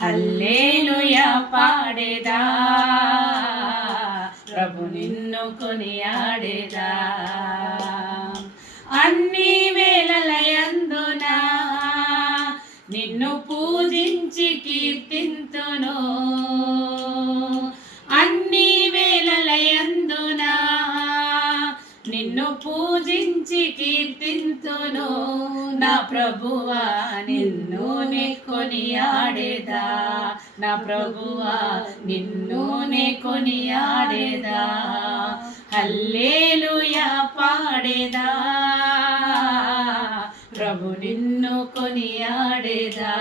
హల్లెలూయా పాడేదా, ప్రభు నిన్ను కొనియాడేదా. అన్ని వేళలయందున నిన్ను పూజించి కీర్తింతును, అన్ని వేళలయందున నిన్ను పూజించి కీర్తింతును. నా ప్రభువా నిన్ను నే కొనియాడేదా, నా ప్రభువా నిన్ను నే కొనియాడేదా. హల్లెలూయా పాడేదా, ప్రభు నిన్ను కొనియాడేదా.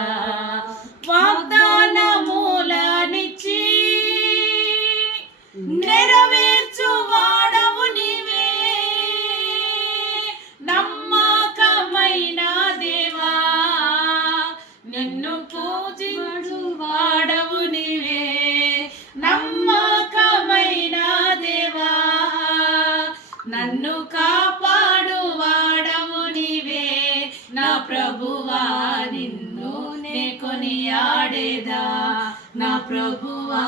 వాగ్దానములనిచ్చి నెరవేర్చువాడవు నీవే, నమ్మకమైన దేవా నిన్ను పూజించువాడవు నీవే, నమ్మకమైన దేవా నన్ను కాపాడువాడవు నీవే. నా ప్రభువా నిన్ను నే కొనియాడేదా, నా ప్రభువా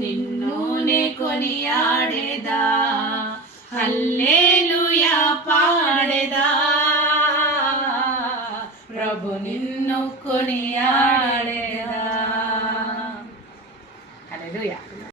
నిన్ను నే కొనియాడేదా. హల్లెలూయా పాడేదా, ప్రభు నిన్ను కొనియాడేదా.